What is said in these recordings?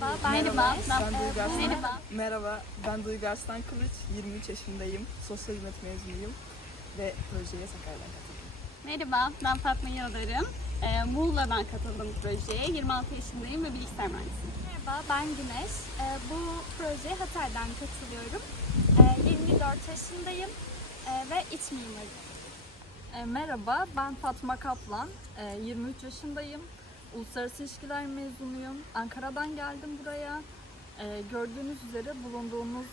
Merhaba, ben Merhaba, ben Ee, Duygu Arslan. Merhaba. Merhaba, ben Duygu Arslan Kılıç, 23 yaşındayım, sosyal hizmet mezunuyum ve projeye Sakarya'dan katıldım. Merhaba, ben Fatma Yıldırım. Ee, Muğla'dan katıldım projeye. 26 yaşındayım ve bilgisayar mühendisiyim. Merhaba, ben Güneş. Ee, bu projeye Hatay'dan katılıyorum. Ee, 24 yaşındayım ee, ve iç mimarı. E, merhaba, ben Fatma Kaplan. E, 23 yaşındayım. Uluslararası İlişkiler mezunuyum. Ankara'dan geldim buraya. E, gördüğünüz üzere bulunduğumuz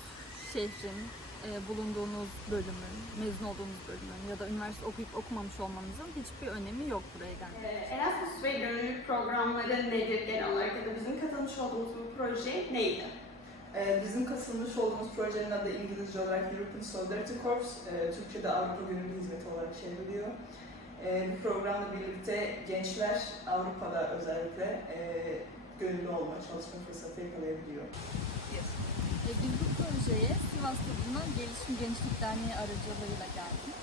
şehrin, e, bulunduğunuz bölümün, mezun olduğunuz bölümün ya da üniversite okuyup okumamış olmanızın hiçbir önemi yok buraya gelmek. Ee, Erasmus ve gönüllülük programları nedir genel olarak ya da bizim katılmış olduğumuz bu proje neydi? Ee, Bizim katılmış olduğumuz projenin adı İngilizce olarak European Solidarity Corps, ee, Türkçe'de Avrupa Gönüllü Hizmeti olarak çevriliyor. Ee, Bu programla birlikte gençler Avrupa'da özellikle e, gönüllü olma, çalışma fırsatı yakalayabiliyor. E, biz bu projeye Sivas'ta bulunan Gelişim Gençlik Derneği aracılığıyla geldik.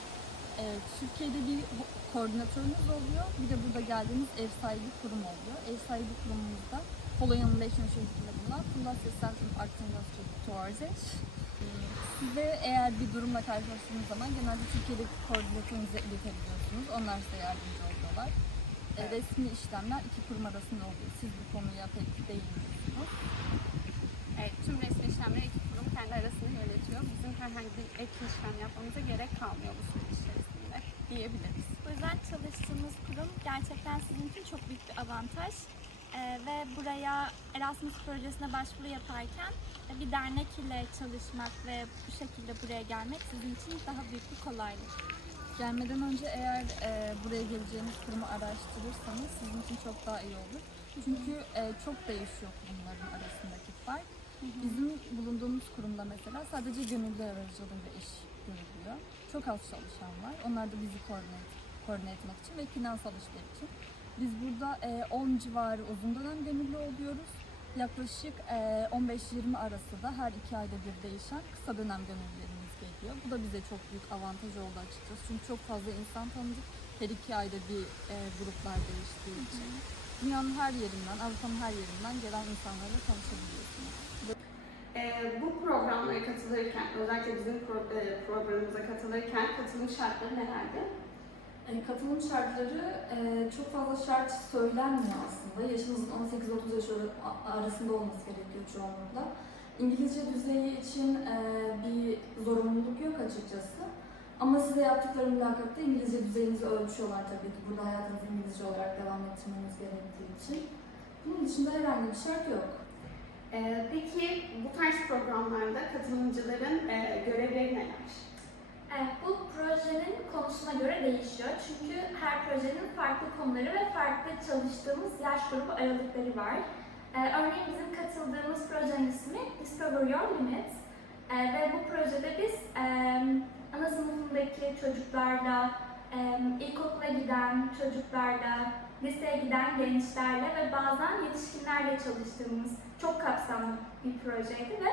E, Türkiye'de bir koordinatörümüz oluyor. Bir de burada geldiğimiz ev sahibi kurum oluyor. Ev sahibi kurumumuzda Polonya'nın Leśne şehrinde bulunan Fundacja Centrum Aktywności Towarzysz. Size eğer bir durumla karşılaştığınız zaman genelde Türkiye'deki koordinatörünüze iletebiliyorsunuz. Onlar size yardımcı oluyorlar. E, resmi işlemler iki kurum arasında oluyor. Siz bu konuya pek değinmiyorsunuz. Evet, tüm resmi işlemleri iki kurum kendi arasında yönetiyor. Bizim herhangi bir ek işlem yapmamıza gerek kalmıyor bu süreç içerisinde diyebiliriz. Bu yüzden çalıştığımız kurum gerçekten sizin için çok büyük bir avantaj. Ee, ve buraya Erasmus projesine başvuru yaparken e, bir dernek ile çalışmak ve bu şekilde buraya gelmek sizin için daha büyük bir kolaylık. Gelmeden önce eğer e, buraya geleceğiniz kurumu araştırırsanız sizin için çok daha iyi olur. Çünkü e, çok değişiyor kurumların arasındaki fark. Bizim bulunduğumuz kurumda mesela sadece gönüllü aracılığıyla iş görülüyor. Çok az çalışan var. Onlar da bizi koordine, koordine etmek için ve finansal işler için. Biz burada e, 10 civarı uzun dönem gönüllü oluyoruz. Yaklaşık e, 15-20 arası da her iki ayda bir değişen kısa dönem gönüllülerimiz geliyor. Bu da bize çok büyük avantaj oldu açıkçası. Çünkü çok fazla insan tanıdık. Her iki ayda bir e, gruplar değiştiği için. Dünyanın her yerinden, Avrupa'nın her yerinden gelen insanlarla tanışabiliyorsunuz. Ee, bu programlara katılırken, özellikle bizim pro- e, programımıza katılırken katılım şartları nelerdi? E, katılım şartları e, çok fazla şart söylenmiyor aslında. Yaşınızın 18-30 yaş ar- arasında olması gerekiyor çoğunlukla. İngilizce düzeyi için e, bir zorunluluk yok açıkçası. Ama size yaptıkları mülakatta İngilizce düzeyinizi ölçüyorlar tabii ki. Burada hayatınızı İngilizce olarak devam ettirmeniz gerektiği için. Bunun dışında herhangi bir şart yok. Ee, peki bu tarz programlarda katılımcıların e, görevleri neler? Evet, bu projenin konusuna göre değişiyor. Çünkü her projenin farklı konuları ve farklı çalıştığımız yaş grubu aralıkları var. Ee, örneğin bizim katıldığımız projenin ismi Discover Your Limits. Ee, ve bu projede biz e, ana sınıfındaki çocuklarla, e, ilkokula giden çocuklarla, liseye giden gençlerle ve bazen yetişkinlerle çalıştığımız çok kapsamlı bir projeydi ve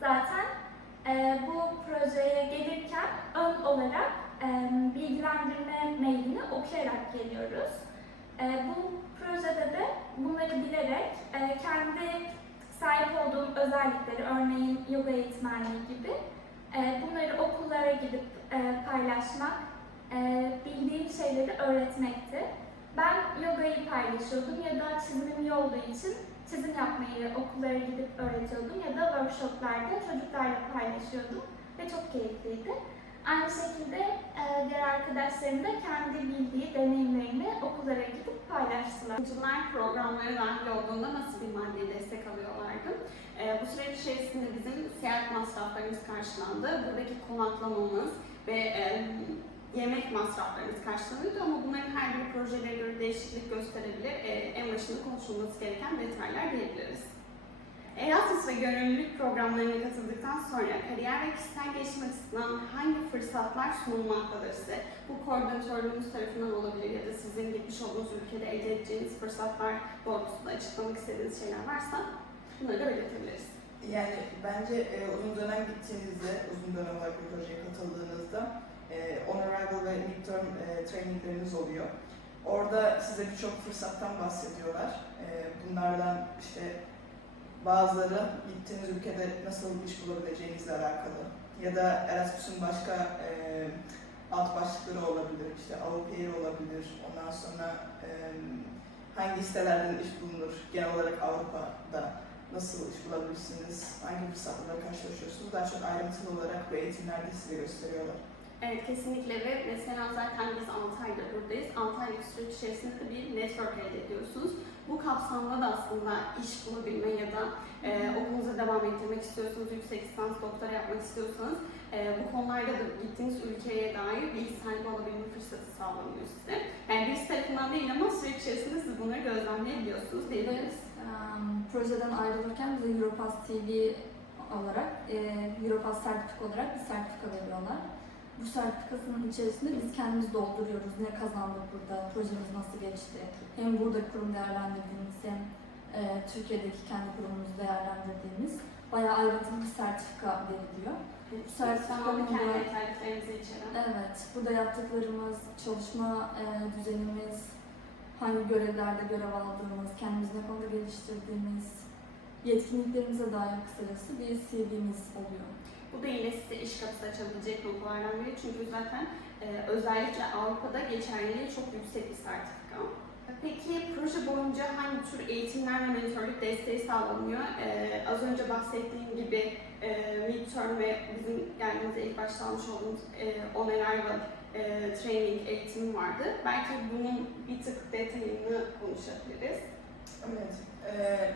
zaten ee, bu projeye gelirken ön olarak e, bilgilendirme mailini okuyarak geliyoruz. Ee, bu projede de bunları bilerek e, kendi sahip olduğum özellikleri, örneğin yoga eğitmenliği gibi e, bunları okullara gidip e, paylaşmak, e, bildiğim şeyleri öğretmekti. Ben yogayı paylaşıyordum ya da çizimim olduğu için çizim yapmayı okullara gidip öğretiyordum ya da workshoplarda çocuklarla paylaşıyordum ve çok keyifliydi. Aynı şekilde e, diğer arkadaşlarım da kendi bildiği deneyimlerini okullara gidip paylaştılar. Katılımcılar programlara dahil olduğunda nasıl bir maddi destek alıyorlardı? Ee, bu süreç içerisinde bizim seyahat masraflarımız karşılandı. Buradaki konaklamamız ve e, yemek masraflarımız karşılanıyordu ama bunların her bir projelere göre değişiklik gösterebilir. Ee, en başında konuşulması gereken detaylar diyebiliriz. Erasmus ve gönüllülük programlarına katıldıktan sonra kariyer ve kişisel gelişim açısından hangi fırsatlar sunulmaktadır size? Bu koordinatörlüğünüz tarafından olabilir ya da sizin gitmiş olduğunuz ülkede elde edeceğiniz fırsatlar doğrultusunda açıklamak istediğiniz şeyler varsa bunları da belirtebiliriz. Yani bence e, uzun dönem gittiğinizde, uzun dönem olarak bir projeye katıldığınızda e, on arrival ve midterm e, trainingleriniz oluyor. Orada size birçok fırsattan bahsediyorlar. E, bunlardan işte bazıları gittiğiniz ülkede nasıl iş bulabileceğinizle alakalı ya da Erasmus'un başka e, alt başlıkları olabilir, işte au pair olabilir, ondan sonra e, hangi sitelerden iş bulunur, genel olarak Avrupa'da nasıl iş bulabilirsiniz, hangi fırsatlarla karşılaşıyorsunuz, daha çok ayrıntılı olarak bu eğitimlerde size gösteriyorlar. Evet kesinlikle ve mesela zaten biz 6 aydır buradayız. 6 aylık süreç içerisinde de bir network elde ediyorsunuz. Bu kapsamda da aslında iş bulabilme ya da e, okulunuza devam ettirmek istiyorsanız, yüksek lisans, doktora yapmak istiyorsanız e, bu konularda da gittiğiniz ülkeye dair bilgi sahibi olabilme fırsatı sağlanıyor size. Yani birisi tarafından değil ama süreç içerisinde siz bunları gözlemleyebiliyorsunuz Ve diyebiliriz. em, projeden ayrılırken bize Europass TV olarak, e, Europass sertifika olarak bir sertifika veriyorlar. Bu sertifikasının içerisinde biz kendimiz dolduruyoruz. Ne kazandık burada, projemiz nasıl geçti. Hem burada kurum değerlendirdiğimiz hem e, Türkiye'deki kendi kurumumuzu değerlendirdiğimiz bayağı ayrıntılı bir sertifika veriliyor. Bu sertifikanın da-. Evet, burada yaptıklarımız, çalışma e, düzenimiz, hangi görevlerde görev aldığımız, kendimizi ne konuda geliştirdiğimiz, yetkinliklerimize dair kısacası bir CV'miz oluyor. Bu da yine size iş kapısı açabilecek noktalardan biri çünkü zaten e, özellikle Avrupa'da geçerliliği çok yüksek bir sertifika. Peki proje boyunca hangi tür eğitimler ve mentorluk desteği sağlanıyor? E, az önce bahsettiğim gibi e, midterm ve bizim geldiğimizde ilk başta olduğumuz e, on arrival e, training eğitimi vardı. Belki bunun bir tık detayını konuşabiliriz. Evet. Ee,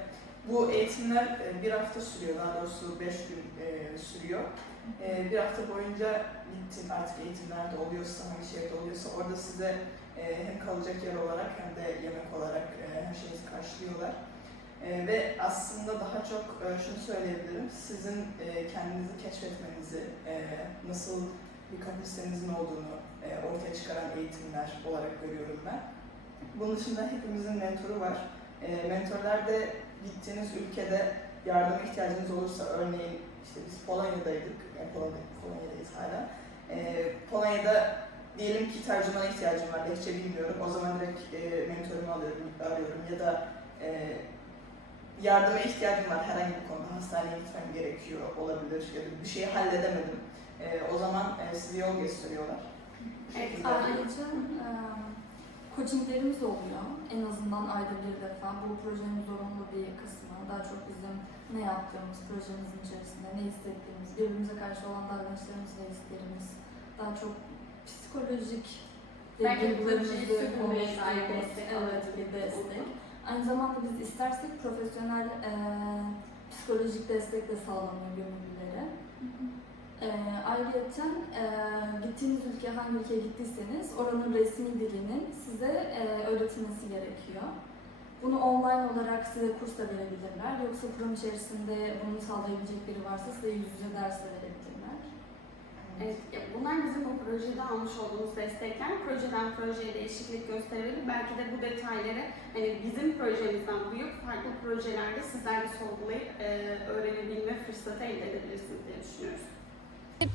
bu eğitimler e, bir hafta sürüyor, daha doğrusu beş gün e, sürüyor. E, bir hafta boyunca gittin artık eğitimlerde oluyorsa, hangi şehirde oluyorsa orada size e, hem kalacak yer olarak hem de yemek olarak e, her şeyinizi karşılıyorlar. E, ve aslında daha çok e, şunu söyleyebilirim, sizin e, kendinizi keşfetmenizi, e, nasıl bir kapasitenizin olduğunu e, ortaya çıkaran eğitimler olarak görüyorum ben. Bunun dışında hepimizin mentoru var. E, mentorlar da gittiğiniz ülkede yardıma ihtiyacınız olursa örneğin işte biz Polonya'daydık, yani Polonya, Polonya'dayız hala. E, Polonya'da diyelim ki tercümana ihtiyacım var, lehçe bilmiyorum. O zaman direkt e, mentorumu alıyorum, arıyorum ya da e, yardıma ihtiyacım var herhangi bir konuda hastaneye gitmem gerekiyor olabilir ya da bir şeyi halledemedim. E, o zaman e, size yol gösteriyorlar. Evet. Ayrıca coachinglerimiz oluyor. En azından ayda bir defa. Bu projenin zorunlu bir kısmı. Daha çok bizim ne yaptığımız, projemizin içerisinde ne hissettiğimiz, birbirimize karşı olan davranışlarımız ve hislerimiz. Daha çok psikolojik duygularımızı konuştuğumuz, evet, bir destek. Aynı zamanda biz istersek profesyonel e, psikolojik destek de sağlanıyor gönüllülere. E, ayrıca e, gittiğiniz ülke hangi ülkeye gittiyseniz oranın resmi dilinin size e, öğretilmesi gerekiyor. Bunu online olarak size kurs da verebilirler. Yoksa kurum içerisinde bunu sağlayabilecek biri varsa size yüz yüze ders de verebilirler. Evet, ya bunlar bizim bu projede almış olduğumuz destekler. Projeden projeye değişiklik gösterebilir. Belki de bu detayları hani bizim projemizden duyup farklı projelerde sizler de sorgulayıp e, öğrenebilme fırsatı elde edebilirsiniz diye düşünüyoruz.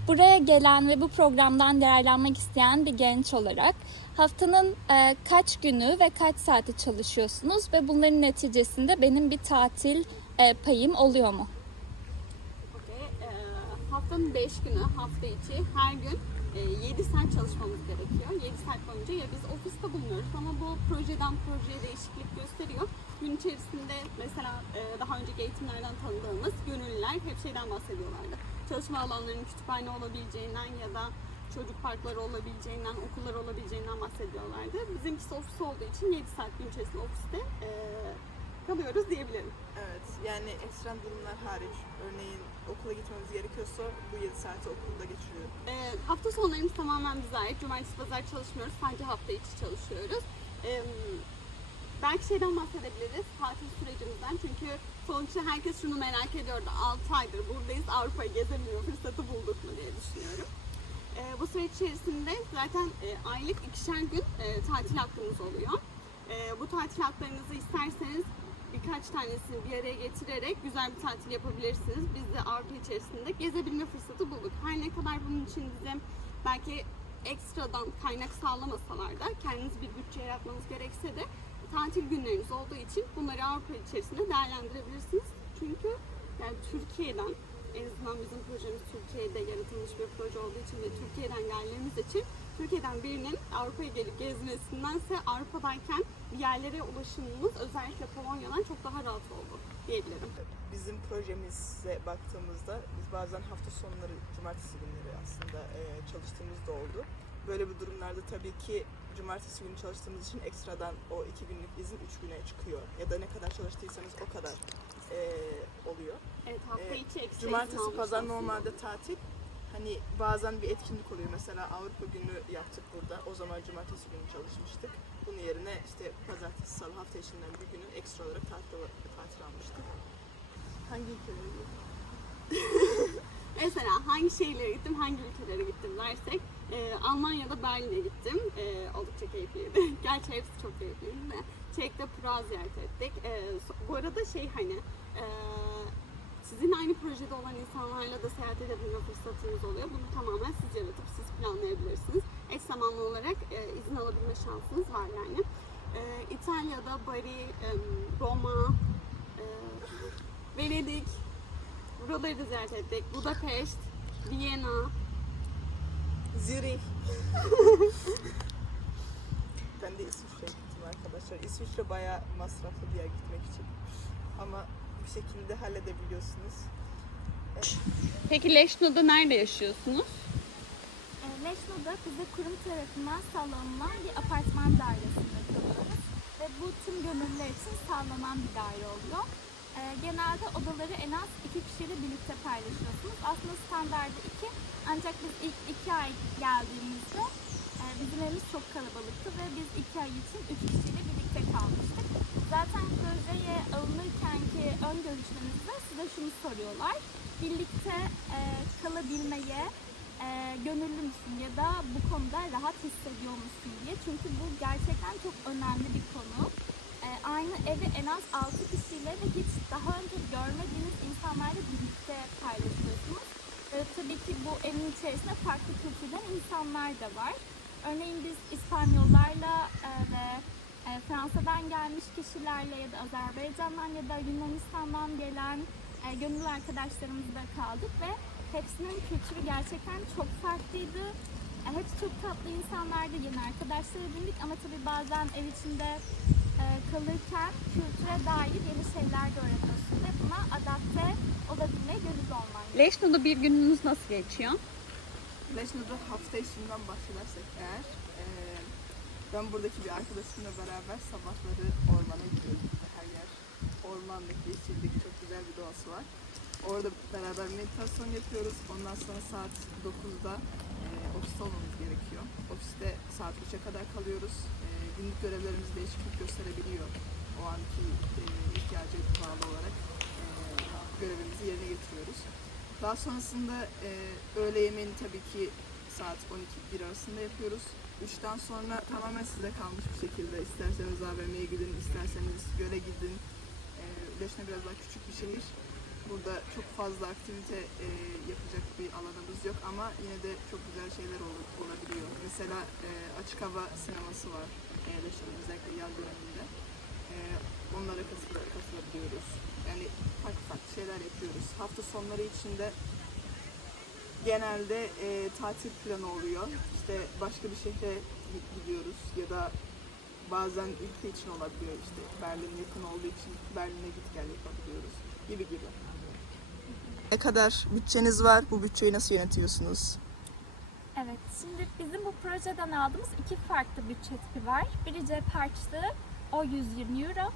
Buraya gelen ve bu programdan yararlanmak isteyen bir genç olarak haftanın e, kaç günü ve kaç saati çalışıyorsunuz ve bunların neticesinde benim bir tatil e, payım oluyor mu? Okey. Ee, haftanın 5 günü, hafta içi her gün e, 7 saat çalışmamız gerekiyor. 7 saat boyunca ya biz ofiste bulunuyoruz ama bu projeden projeye değişiklik gösteriyor. Gün içerisinde mesela e, daha önceki eğitimlerden tanıdığımız gönüllüler hep şeyden bahsediyorlardı. Çalışma alanlarının kütüphane olabileceğinden ya da çocuk parkları olabileceğinden, okullar olabileceğinden bahsediyorlardı. Bizimkisi ofis olduğu için 7 saat gün içerisinde ofiste e, kalıyoruz diyebilirim. Evet, yani ekstrem durumlar hariç, örneğin okula gitmemiz gerekiyorsa bu 7 saati okulda geçiriyor. Ee, hafta sonlarımız tamamen bize ait. Cumartesi, pazar çalışmıyoruz. Sadece hafta içi çalışıyoruz. Ee, belki şeyden bahsedebiliriz, tatil sürecimizden. Çünkü sonuçta herkes şunu merak ediyordu. 6 aydır buradayız, Avrupa'yı gezebiliyor fırsatı bulduk mu diye düşünüyorum. Ee, bu süreç içerisinde zaten e, aylık ikişer gün e, tatil hakkımız oluyor. E, bu tatil haklarınızı isterseniz birkaç tanesini bir araya getirerek güzel bir tatil yapabilirsiniz. Biz de Avrupa içerisinde gezebilme fırsatı bulduk. Her ne kadar bunun için bize belki ekstradan kaynak sağlamasalar da kendiniz bir bütçe yaratmanız gerekse de tatil günleriniz olduğu için bunları Avrupa içerisinde değerlendirebilirsiniz. Çünkü yani Türkiye'den en azından bizim projemiz Türkiye'de yaratılmış bir proje olduğu için ve Türkiye'den geldiğimiz için Türkiye'den birinin Avrupa'ya gelip gezmesindense Avrupa'dayken bir yerlere ulaşımımız özellikle Polonya'dan çok daha rahat oldu diyebilirim. Bizim projemize baktığımızda biz bazen hafta sonları, cumartesi günleri aslında çalıştığımız da oldu. Böyle bir durumlarda tabii ki cumartesi günü çalıştığımız için ekstradan o iki günlük izin üç güne çıkıyor. Ya da ne kadar çalıştıysanız o kadar e, oluyor. Evet hafta Ee, içi ekstra Cumartesi, pazar normalde tatil. Hani bazen bir etkinlik oluyor. Mesela Avrupa günü yaptık burada. O zaman cumartesi günü çalışmıştık. Bunun yerine işte pazartesi, salı hafta içinden bir günü ekstra olarak tatil, tatil almıştık. Hangi ülkelere gittik? Mesela hangi şehirlere gittim, hangi ülkelere gittim dersek e, Almanya'da Berlin'e gittim. E, oldukça keyifliydi. Gerçi hepsi çok keyifliydi de. Çek'te Prag ziyaret ettik. E, bu arada şey hani e, sizin aynı projede olan insanlarla da seyahat edebilme fırsatınız oluyor. Bunu tamamen siz yaratıp siz planlayabilirsiniz. Eş zamanlı olarak e, izin alabilme şansınız var yani. E, İtalya'da Bari, e, Roma, e, Venedik, Buraları da ziyaret ettik. Budapeşt, Viyana. Zürih. ben de İsviçre'ye gittim arkadaşlar. İsviçre bayağı masraflı bir yer gitmek için. Ama bir şekilde halledebiliyorsunuz. Peki Leşno'da nerede yaşıyorsunuz? E, Leşno'da bize kurum tarafından sağlanılan bir apartman dairesinde kalıyoruz. Ve bu tüm gönüllüler için sağlanan bir daire oluyor. E, genelde odaları en az iki kişiyle birlikte paylaşıyorsunuz. Aslında standardı iki. Ancak biz ilk iki ay geldiğimizde e, bizim evimiz çok kalabalıktı ve biz iki ay için üç kişiyle birlikte kalmıştık. Zaten projeye alınırken ki ön görüşmemizde size şunu soruyorlar. Birlikte e, kalabilmeye e, gönüllü müsün ya da bu konuda rahat hissediyor musun diye. Çünkü bu gerçekten çok önemli bir aynı evi en az 6 kişiyle ve hiç daha önce görmediğiniz insanlarla birlikte paylaşıyorsunuz. E, tabii ki bu evin içerisinde farklı kültürden insanlar da var. Örneğin biz İspanyollarla e, ve e, Fransa'dan gelmiş kişilerle ya da Azerbaycan'dan ya da Yunanistan'dan gelen e, gönüllü arkadaşlarımızla kaldık ve hepsinin kültürü gerçekten çok farklıydı. E, hepsi çok tatlı insanlardı, yeni arkadaşlar edindik ama tabii bazen ev içinde kalırken kültüre dair yeni şeyler de öğreniyorsun ve buna adapte olabilmeye gönüllü olman gerekiyor. Leşno'da bir gününüz nasıl geçiyor? Leşno'da hafta içinden başlarsak eğer eee, ben buradaki bir arkadaşımla beraber sabahları ormana gidiyoruz. Her yer ormanlık, yeşillik, çok güzel bir doğası var. Orada beraber meditasyon yapıyoruz. Ondan sonra saat 9'da eee ofiste olmamız gerekiyor. Ofiste saat 3'e kadar kalıyoruz. Eee, günlük görevlerimiz değişiklik gösterebiliyor. O anki eee ihtiyaca bağlı olarak eee, görevimizi yerine getiriyoruz. Daha sonrasında e, öğle yemeğini tabii ki saat 12-1 arasında yapıyoruz. 3'ten sonra tamamen size kalmış bir şekilde isterseniz AVM'ye gidin, isterseniz göle gidin. E, Leşne biraz daha küçük bir şehir. Burada çok fazla aktivite e, yapacak bir alanımız yok ama yine de çok güzel şeyler ol- olabiliyor. Mesela e, açık hava sineması var Leşne'nin özellikle yaz döneminde. E, onlara katıl- katılabiliyoruz. Yani farklı farklı şeyler yapıyoruz. Hafta sonları içinde genelde e, tatil planı oluyor. İşte başka bir şehre gi- gidiyoruz ya da bazen ülke için olabiliyor işte Berlin yakın olduğu için Berlin'e git gel yapabiliyoruz gibi gibi. Ne kadar bütçeniz var? Bu bütçeyi nasıl yönetiyorsunuz? Evet, şimdi bizim bu projeden aldığımız iki farklı bütçe tipi var. Biri cep harçlığı, o 120 euro.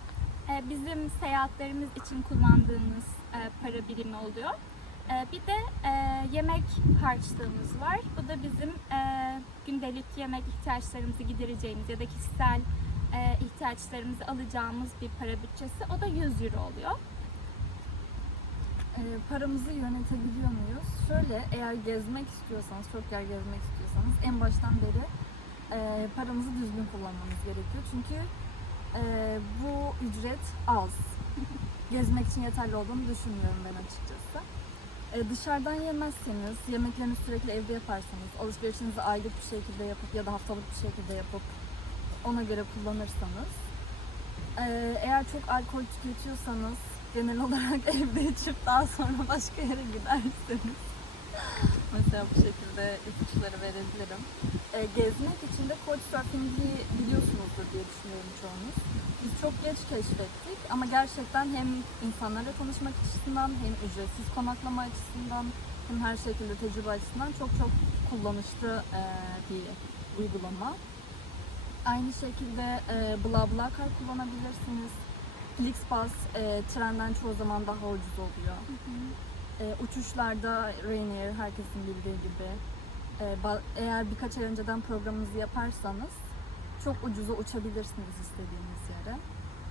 Ee, bizim seyahatlerimiz için kullandığımız e, para birimi oluyor. Ee, bir de e, yemek harçlığımız var. Bu da bizim e, gündelik yemek ihtiyaçlarımızı gidereceğimiz ya da kişisel ihtiyaçlarımızı alacağımız bir para bütçesi. O da 100 euro oluyor. Ee, paramızı yönetebiliyor muyuz? Şöyle eğer gezmek istiyorsanız, çok yer gezmek istiyorsanız en baştan beri e, paramızı düzgün kullanmamız gerekiyor. Çünkü e, bu ücret az. Gezmek için yeterli olduğunu düşünmüyorum ben açıkçası. E, dışarıdan yemezseniz, yemeklerinizi sürekli evde yaparsanız, alışverişinizi aylık bir şekilde yapıp ya da haftalık bir şekilde yapıp ona göre kullanırsanız, e, eğer çok alkol tüketiyorsanız genel olarak evde içip daha sonra başka yere giderseniz mesela bu şekilde ipuçları verebilirim. E, gezmek için de Couchsurfing'i biliyorsunuzdur diye düşünüyorum çoğunuz. Biz çok geç keşfettik ama gerçekten hem insanlarla tanışmak açısından hem ücretsiz konaklama açısından hem her şekilde tecrübe açısından çok çok kullanışlı e, bir uygulama. Aynı şekilde e, BlaBlaCar kullanabilirsiniz. Flixbus e, trenden çoğu zaman daha ucuz oluyor. E, uçuşlarda Ryanair herkesin bildiği gibi e, eğer birkaç ay önceden programınızı yaparsanız çok ucuza uçabilirsiniz istediğiniz yere.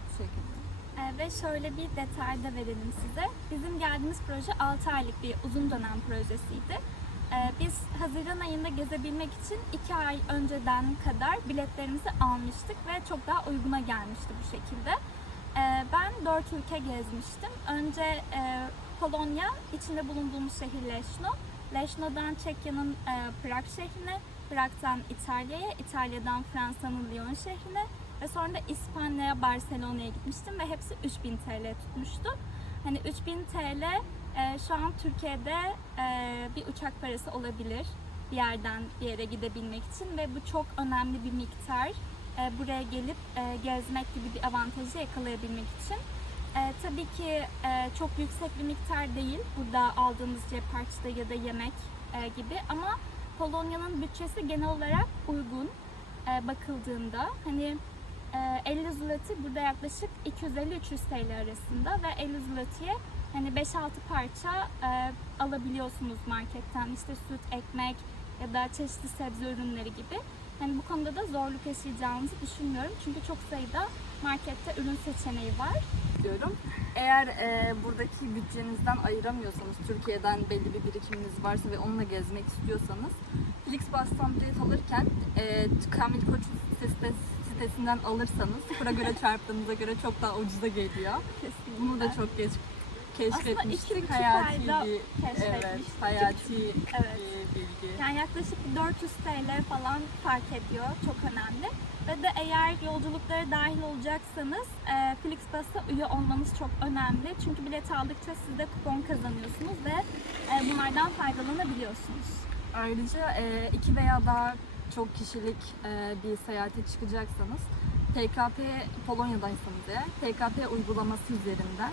Bu şekilde. Ee, ve şöyle bir detay da verelim size. Bizim geldiğimiz proje 6 aylık bir uzun dönem projesiydi. Ee, biz Haziran ayında gezebilmek için 2 ay önceden kadar biletlerimizi almıştık ve çok daha uyguna gelmişti bu şekilde. Ee, ben 4 ülke gezmiştim. Önce e, Polonya, içinde bulunduğumuz şehir Leszno. Leszno'dan Çekya'nın e, Prag şehrine, Prag'dan İtalya'ya, İtalya'dan Fransa'nın Lyon şehrine ve sonra da İspanya'ya, Barcelona'ya gitmiştim ve hepsi 3000 TL tutmuştu. Hani 3000 TL e, şu an Türkiye'de bir uçak parası olabilir bir yerden bir yere gidebilmek için ve bu çok önemli bir miktar. E, buraya gelip e, gezmek gibi bir avantajı yakalayabilmek için. E, tabii ki çok yüksek bir miktar değil burada aldığımız cep harçlığı ya da yemek gibi ama Polonya'nın bütçesi genel olarak uygun bakıldığında hani e, 50 zloty burada yaklaşık 250-300 TL arasında ve 50 zloty'ye hani 5-6 parça e, alabiliyorsunuz marketten işte süt, ekmek ya da çeşitli sebze ürünleri gibi. Hani bu konuda da zorluk yaşayacağınızı düşünmüyorum çünkü çok sayıda markette ürün seçeneği var. diyorum. Eğer e, buradaki bütçenizden ayıramıyorsanız, Türkiye'den belli bir birikiminiz varsa ve onunla gezmek istiyorsanız, Flixbus'tan bilet alırken e, Kamil Koç sitesi- sitesinden alırsanız, kura göre çarptığınıza göre çok daha ucuza geliyor. Bunu da çok geç keşfetmiştik. buçuk Hayati ayda bir, evet, hayati Evet. bir bilgi. Yani yaklaşık 400 TL falan fark ediyor. Çok önemli. Ve de eğer yolculuklara dahil olacaksanız e, Flixbus'a üye olmanız çok önemli. Çünkü bilet aldıkça siz de kupon kazanıyorsunuz ve e, bunlardan faydalanabiliyorsunuz. Ayrıca e, iki veya daha çok kişilik e, bir seyahate çıkacaksanız PKP Polonya'daysanız eğer PKP uygulaması üzerinden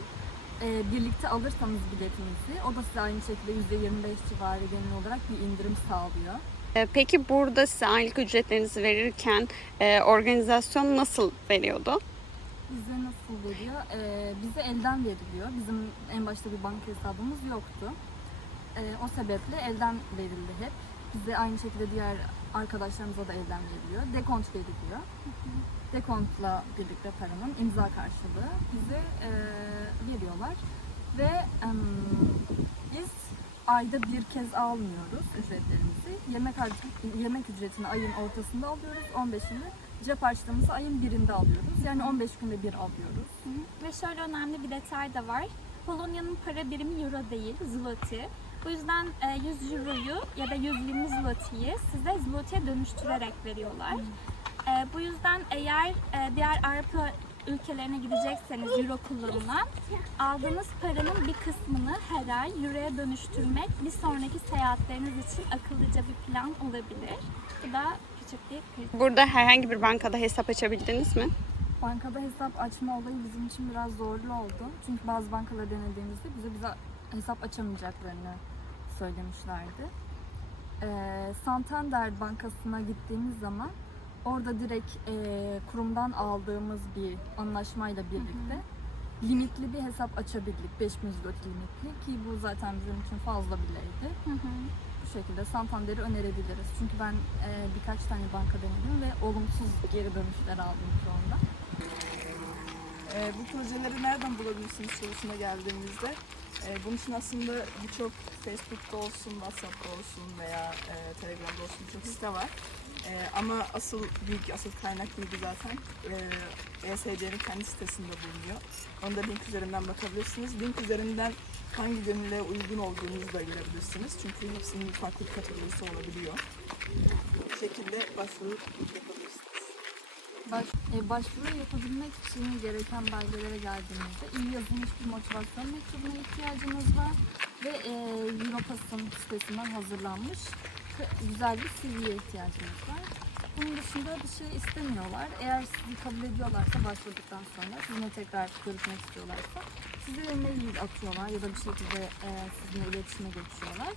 e, birlikte alırsanız biletinizi o da size aynı şekilde %25 civarı genel olarak bir indirim sağlıyor. Ee, Peki burada size aylık ücretlerinizi verirken e, organizasyon nasıl veriyordu? Bize nasıl veriyor? E, bize elden veriliyor. Bizim en başta bir banka hesabımız yoktu. E, o sebeple elden verildi hep. Bize aynı şekilde diğer arkadaşlarımıza da elden veriliyor. Dekont veriliyor. Dekontla birlikte paranın imza karşılığı bize e, veriyorlar. Ve em, biz ayda bir kez almıyoruz ücretlerimizi. Yemek yemek ücretini ayın ortasında alıyoruz. 15'ini cep harçlığımızı ayın birinde alıyoruz. Yani 15 günde bir alıyoruz. Ve şöyle önemli bir detay da var. Polonya'nın para birimi euro değil, zloty. Bu yüzden e, 100 euroyu ya da 120 zloty'yi size zloty'ye dönüştürerek veriyorlar. E, bu yüzden eğer e, diğer Avrupa ülkelerine gidecekseniz euro kullanılan aldığınız paranın bir kısmını her ay euroya dönüştürmek bir sonraki seyahatleriniz için akıllıca bir plan olabilir. Bu da küçük bir kritik. Burada herhangi bir bankada hesap açabildiniz mi? Bankada hesap açma olayı bizim için biraz zorlu oldu. Çünkü bazı bankaları denediğimizde bize bize hesap açamayacaklarını söylemişlerdi. Ee, Santander Bankası'na gittiğimiz zaman orada direkt e, kurumdan aldığımız bir anlaşmayla birlikte limitli bir hesap açabildik. 5000 zloty limitli ki bu zaten bizim için fazla bileydi. Bu şekilde Santander'i önerebiliriz. Çünkü ben e, birkaç tane banka denedim ve olumsuz geri dönüşler aldım şu anda. Ee, bu projeleri nereden bulabilirsiniz sorusuna geldiğimizde e, bunun için aslında birçok Facebook'ta olsun, WhatsApp'ta olsun veya e, Telegram'da olsun birçok site var. E, ama asıl bilgi, asıl kaynak bilgi zaten e, ESC'nin kendi sitesinde bulunuyor. Onu da link üzerinden bakabilirsiniz. Link üzerinden hangi gönüllüye uygun olduğunuzu da görebilirsiniz. Çünkü hepsinin farklı kategorisi olabiliyor. Bu şekilde başvuru yapabilirsiniz. Baş, e, başvuru yapabilmek için gereken belgelere geldiğimizde iyi yazılmış bir motivasyon mektubuna ihtiyacınız var ve e, Europass'ın sitesinden hazırlanmış güzel bir CV'ye ihtiyacınız var. Bunun dışında bir şey istemiyorlar. Eğer sizi kabul ediyorlarsa başvurduktan sonra sizinle tekrar görüşmek istiyorlarsa size mail atıyorlar ya da bir şekilde e, sizinle iletişime geçiyorlar.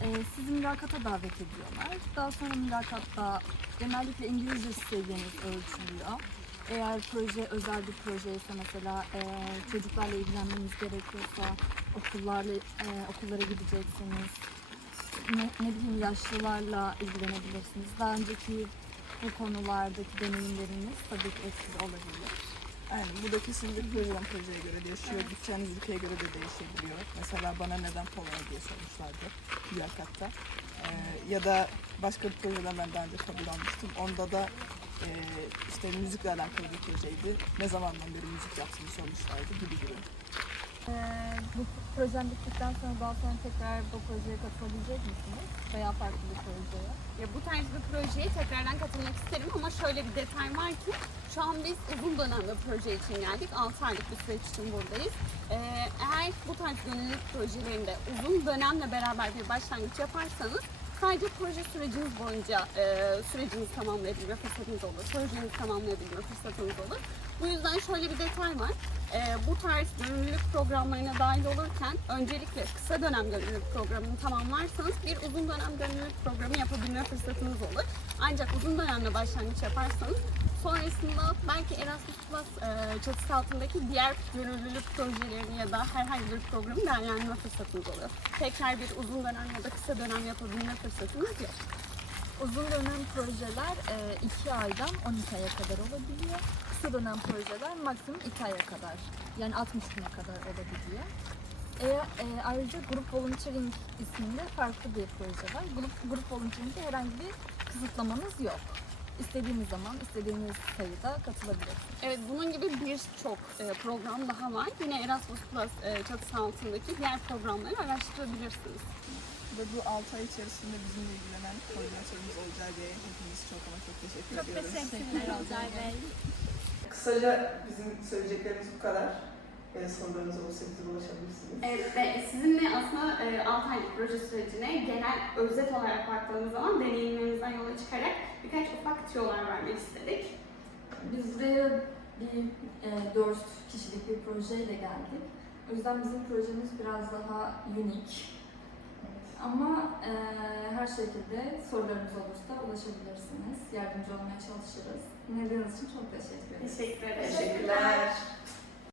E, sizi mülakata davet ediyorlar. Daha sonra mülakatta genellikle İngilizce seviyeniz ölçülüyor. Eğer proje özel bir proje ise mesela e, çocuklarla ilgilenmeniz gerekiyorsa okullarla e, okullara gideceksiniz. Ne, ne bileyim yaşlılarla ilgilenebilirsiniz. Daha önceki bu konulardaki deneyimleriniz tabii ki etkili olabilir. Aynen. Bu da kesinlikle projeden projeye göre değişiyor. Gideceğiniz ülkeye göre de değişebiliyor. Mesela bana neden Polonya diye sormuşlardı mülakatta. Ee, ya da başka bir projeden ben daha önce kabul almıştım. Onda da e, işte müzikle alakalı bir projeydi. Ne zamandan beri müzik yaptığını sormuşlardı gibi gibi. E, bu projem bittikten sonra daha sonra tekrar bu projeye katılabilecek misiniz? Veya farklı bir projeye? Ya bu tarz bir projeye tekrardan katılmak isterim ama şöyle bir detay var ki şu an biz uzun dönemli proje için geldik. 6 aylık bir süreç için buradayız. Ee, eğer bu tarz gönüllülük projelerinde uzun dönemle beraber bir başlangıç yaparsanız sadece proje süreciniz boyunca e, sürecinizi tamamlayabilme fırsatınız olur. Projenizi tamamlayabilme fırsatınız olur. Bu yüzden şöyle bir detay var. Ee, bu tarz gönüllülük programlarına dahil olurken öncelikle kısa dönem gönüllülük programını tamamlarsanız bir uzun dönem gönüllülük programı yapabilme fırsatınız olur. Ancak uzun dönemle başlangıç yaparsanız sonrasında belki Erasmus Plus e, çatısı altındaki diğer gönüllülük projelerini ya da herhangi bir programı değerlendirme fırsatınız oluyor. Tekrar bir uzun dönem ya da kısa dönem yapabilme fırsatınız yok. Uzun dönem projeler 2 aydan 12 aya kadar olabiliyor. Kısa dönem projeler maksimum 2 aya kadar. Yani 60 güne kadar olabiliyor. Eğer, e, ayrıca Grup Volunteering isminde farklı bir proje var. Grup, grup Volunteering'de herhangi bir kısıtlamanız yok. İstediğiniz zaman, istediğiniz sayıda katılabilirsiniz. Evet bunun gibi birçok e, program daha var. Yine Erasmus Plus e, çatısı altındaki diğer programları araştırabilirsiniz. Ve bu 6 ay içerisinde bizimle ilgilenen koordinatörümüz Olcay Bey'e hepiniz çok ama çok teşekkür Çok ediyoruz. teşekkürler Olcay Bey. Kısaca bizim söyleyeceklerimiz bu kadar. Ee, sorularınız olursa bize ulaşabilirsiniz. Evet ve sizinle aslında e, 6 aylık proje sürecine genel özet olarak baktığımız zaman deneyimlerimizden yola çıkarak birkaç ufak tüyolar vermek istedik. Biz buraya bir e, 4 kişilik bir projeyle geldik. O yüzden bizim projemiz biraz daha unik. Ama e, her şekilde sorularınız olursa ulaşabilirsiniz. Yardımcı olmaya çalışırız. Dinlediğiniz için çok teşekkür ederim. Teşekkür ederim. Teşekkürler.